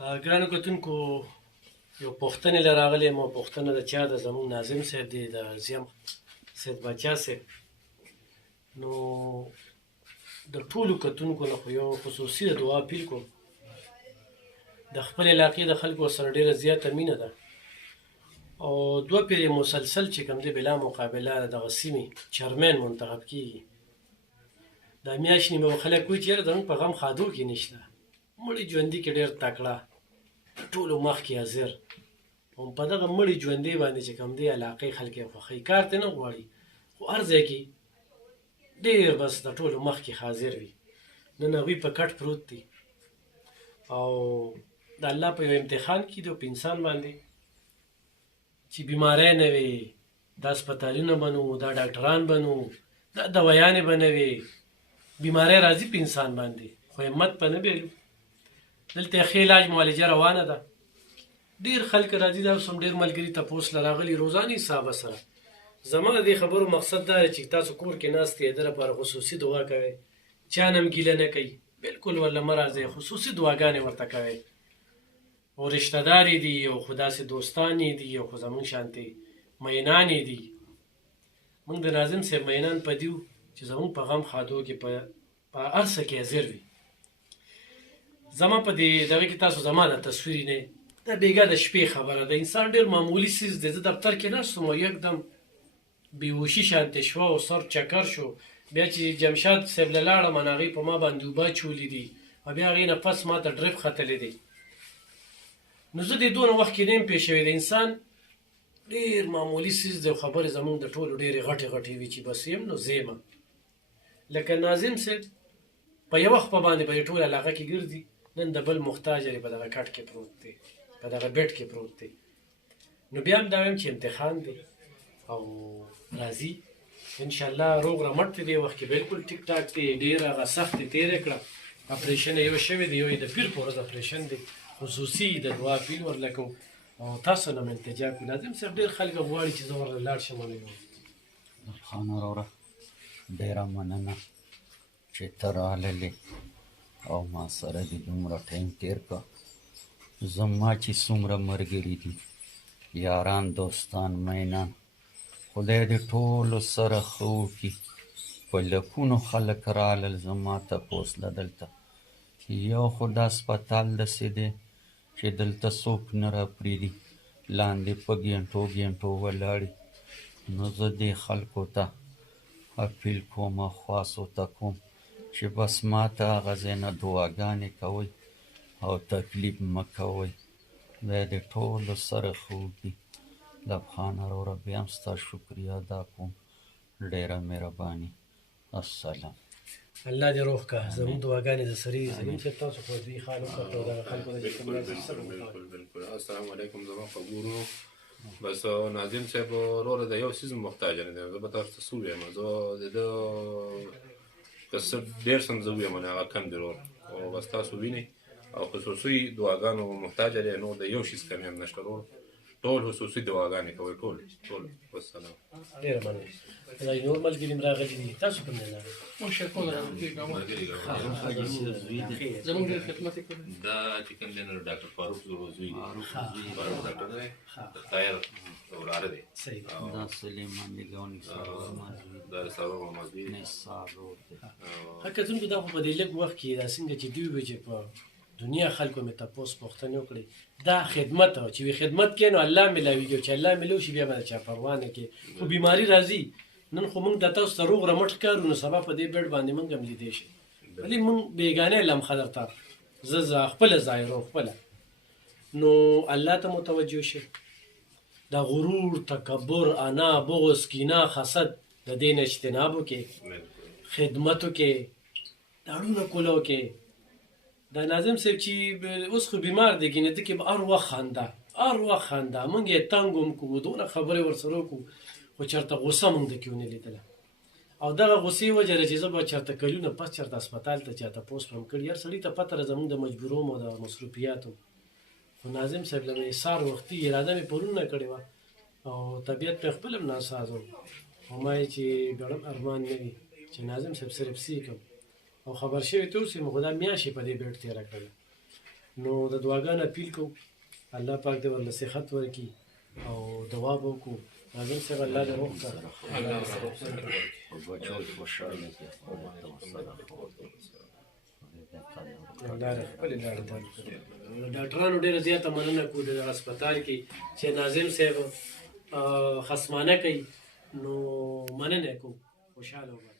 ګرانو کتونکو یو پوښتنې له راغلې یم او پوښتنه د چا ده زموږ ناظم صاحب دی د زیم سید باچا صاحب. نو د ټولو کتونکو نه خو یو خصوصي د دعا اپیل کوم. د خپل علاقې د خلکو سره ډېره زیاته مینه ده او دوه پیرې مسلسل چې کوم دی بلا مقابله دغه سیمې چیرمین منتخب کیږي. دا میاشت نیمه به خلک وایي چې یاره زموږ په غم ښادو کې نشته، مړي ژوندي کې ډېر تکړه، ټولو مخکې حاضر. او په دغه مړي ژوندي باندې چې کوم دی علاقې خلک یې خوښوي، کار ته نه غواړي خو هر ځای کې ډېر بس د ټولو مخکې حاضر وي. نن هغوی په کټ پروت دي او د الله په یو امتحان کې دی په انسان باندې چې بیماری نه وي، دا هسپتالونه به نه وو، دا ډاکټران به نه وو، دا دوایانې به نه وي. بیماری راځي په انسان باندې خو همت به نه بیلو. دلته یې ښه علاج معالجه روانه ده. ډېر خلک راځي، دا اوس هم ډېر ملګري تپوس له راغلي روزانې حسابه سره. زما د دې خبرو مقصد دا دی چې تاسو کور کې ناست یې د لپاره خصوصي دعا کوئ، چا نه هم ګیله نه کوي، بلکل ورله مه راځئ، خصوصي دعاګانې ورته کوئ. او رشته دار یې دي او خو داسې دوستان یې دي او خو زمونږ شانتې مینان یې دي. مونږ د ناظم صاحب مینان په دي وو چې زمونږ په غم ښادو کې په هر څه کې حاضر وي. زما په دې دغه کې تاسو زما د تصویر نه دا بېګا د شپې خبره ده. انسان ډېر معمولي څیز دی. زه دفتر کې ناست وم او یکدم بېهوشي شانتې شوه او سر چکر شو. بیا چې جمشاد صاحب له لاړم نو هغې په ما باندې اوبه اچولي دي او بیا هغې نه پس ما ته ډریپ ختلی دی. نو زه دې دونه وخت کې نه یم پېښ شوی. د انسان ډېر معمولي څیز دی او خبرې زمونږ د ټولو ډېرې غټې غټې وي چې بس یم نو زه یم. لکه ناظم صاحب په یوه خپه باندې په دې ټول علاقه کې ګرځي، نن د بل محتاج لري، په دغه کټ کې پروت دی، په دغه بیډ کې پروت دی. نو بیا هم دا وایم چې امتحان دی او راځي انشاءالله روغ رمټ دی. دې وخت کې بلکل ټیک ټاک دی، ډېره هغه سخت یې تېره کړه. اپریشن یې یو شوی دی، یو یې د پیر په ورځ اپریشن دی. خصوصي د دعا اپیل ورله کوم او تاسو نه مې التجا کوم. ناظم صاحب ډېر خلک غواړي چې زه ورله لاړ شم. خان وروره ډېره مننه چې ته راللې او ما سره دې دومره ټایم تېر کړه. زما چې څومره ملګري دي، یاران، دوستان، مینان، خدای دې ټولو سره ښه وکړي. په لکونو خلک رالل زما تپوس له دلته. یو خو دا هسپتال داسې دی چې دلته څوک نه راپرېږدي، لاندې په ګینټو ګینټو ولاړې. نو زه دې خلکو ته اپیل کوم او خواست ورته کوم چې بس ما ته هغه ځای نه دعاګانې کوئ او تکلیف مه کوئ. خدای دې ټولو سره ښه وکړي. لبخان وروره بیا هم ستا شکریه ادا کوم، ډېره مهرباني. السلام. الله دې روغ که. زموږ دعاګانې د سرې دي. زموږ چې تاسو خو دې خال وکړه او دغه خلکو نه چې کوم راځي سره بالکل بالکل. السلام علیکم زما خبرونو. بس ناظم صاحب وروره د یو څیز محتاج نه دی. زه به تاسو ته څه ووایم، زه د ده که څه ډېر څه زه ووایم هغه کم دی ورور. او بس تاسو وینئ او خصوصي دعاګانو محتاج دی. نور د یو شیز کمی هم نشته ورور. ټول خصوصي دعاګانې کوئ، ټول ټول. والسلام. ډېره مننه. دا نور ملګري هم راغلي دي. تاسو کوم ځای راغلي؟ زمونږ ډېر خدمت یې کړی. دا چې کوم دی نو ډاکټر فاروق زوی دی. فاروق ډاکټر دی، د طاهر وراره دی. صحیح. دا سلیمان دی ګاونډي سره زما زوی دی. دا د سارور محمد دی. نثار رود دی. حقیقتونکو دا خو په دې لږ وخت کې دا څنګه چې دوی وي چې په دنیا خلکو مې تپوس پوښتنې وکړې، دا خدمت و چې وي خدمت کې نو الله میلاویږي او چې الله میلاو شي بیا به د چا پروا نه کوي. خو بیماري راځي. نن خو موږ د تاسو ته روغ رمټ ښکارو نو سبا په دې بیډ باندې موږ هم لیدی شي. ولې موږ بېګانه لمخه درته زه خپله ظاهرو خپله. نو الله ته متوجه شي. دا غرور، تکبر، انا، بغض، کینه، حسد د دې نه اجتناب وکړي. خدمت وکړي، داړونه کولو کې. دا ناظم صاحب چې اوس خو بیمار دی ګینې ده کې به هر وخت خنده، هر وخت خنده. موږ یې تنګ هم کوو، دونه خبرې ورسره وکړو خو چېرته غوسه موږ د کې ونه لیدله. او دغه غوسې وجه ده چې زه به چېرته کلونه پس چېرته هسپتال ته چا تپوس به هم کړي. هر سړي ته پته ده زموږ د مجبوروم او د مصروفیاتو. خو ناظم صاحب له مې سار وختي اراده مې پرون نه کړې وه او طبیعت مې خپل هم ناساز و. خو ما یې چې ګړم ارمان نه وي چې ناظم صاحب صرف سی کړم او خبر شوی ته اوس یم. خو دا میاشت یې په دې بیډ تېره کړله. نو د دعاګانو اپیل کوو الله پاک دې ورله صحت ورکړي او دوا به وکړو ناظم صاحب الله دې روغ کړه او بچو خوشحاله کړي او ورته ورسره الله دې خپلې لارې ته وکړي. ډاکټرانو ډېره زیاته مننه کوو د هسپتال کې چې ناظم صاحب خصمانه کوي نو مننه کوو خوشحاله وبه